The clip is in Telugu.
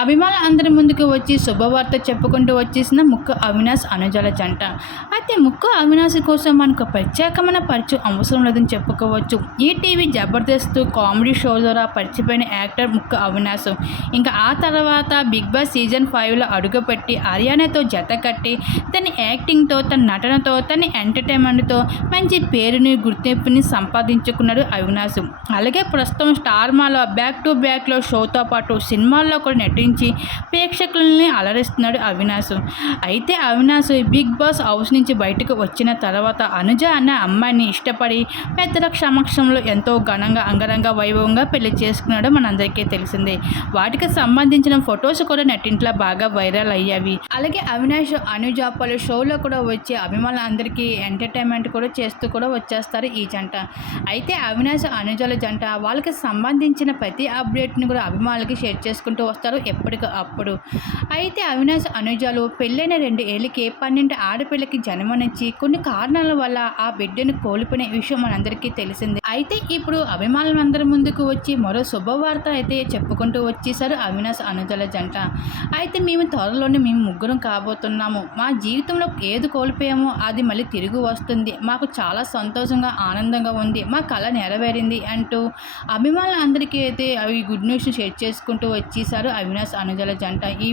అభిమానులు అందరి ముందుకు వచ్చి శుభవార్త చెప్పుకుంటూ వచ్చేసిన ముక్కు అవినాష్ అనుజల జంట. అయితే ముక్కు అవినాష్ కోసం మనకు ప్రత్యేకమైన పరిచయం అవసరం లేదని చెప్పుకోవచ్చు. ఈ టీవీ జబర్దస్త్ కామెడీ షో ద్వారా పరిచిపోయిన యాక్టర్ ముక్కు అవినాష్. ఇంకా ఆ తర్వాత బిగ్ బాస్ సీజన్ ఫైవ్లో అడుగుపెట్టి హర్యానాతో జత కట్టి తన యాక్టింగ్తో తన నటనతో తన ఎంటర్టైన్మెంట్తో మంచి పేరుని గుర్తింపుని సంపాదించుకున్నాడు అవినాష్. అలాగే ప్రస్తుతం స్టార్ మాలో బ్యాక్ టు బ్యాక్లో షోతో పాటు సినిమాల్లో కూడా గురించి ప్రేక్షకులని అలరిస్తున్నాడు అవినాష్ అయితే అవినాష్ బిగ్ బాస్ హౌస్ నుంచి బయటకు వచ్చిన తర్వాత అనుజ అన్న అమ్మాయిని ఇష్టపడి పెద్దల సమక్షంలో ఎంతో ఘనంగా అంగరంగ వైభవంగా పెళ్ళి చేసుకున్నాడు మనందరికీ తెలిసిందే. వాటికి సంబంధించిన ఫొటోస్ కూడా నెట్టింట్లో బాగా వైరల్ అయ్యావి అలాగే అవినాష్ అనుజ పలు షోలో కూడా వచ్చి అభిమానులందరికీ ఎంటర్టైన్మెంట్ కూడా చేస్తూ కూడా వచ్చేస్తారు ఈ జంట. అయితే అవినాష్ అనుజల జంట వాళ్ళకి సంబంధించిన ప్రతి అప్డేట్ని కూడా అభిమానులకి షేర్ చేసుకుంటూ వస్తారు. అప్పటికి అప్పుడు. అయితే అవినాష్ అనుజాలు పెళ్ళైన రెండు ఏళ్ళకి పన్నెండు ఆడపిల్లకి జన్మనిచ్చి కొన్ని కారణాల వల్ల ఆ బిడ్డను కోల్పోయిన విషయం మనందరికీ తెలిసింది. అయితే ఇప్పుడు అభిమానులందరి ముందుకు వచ్చి మరో శుభవార్త అయితే చెప్పుకుంటూ వచ్చేసారు అవినాష్ అనుజల జంట. అయితే మేము త్వరలోనే మేము ముగ్గురం కాబోతున్నాము. మా జీవితంలో ఏది కోల్పోయామో అది మళ్ళీ తిరిగి వస్తుంది. మాకు చాలా సంతోషంగా ఆనందంగా ఉంది. మా కళ నెరవేరింది అంటూ అభిమానులందరికీ అయితే అవి గుడ్ న్యూస్ షేర్ చేసుకుంటూ వచ్చేసారు అవినాష్ అనుజల జంట. ఈ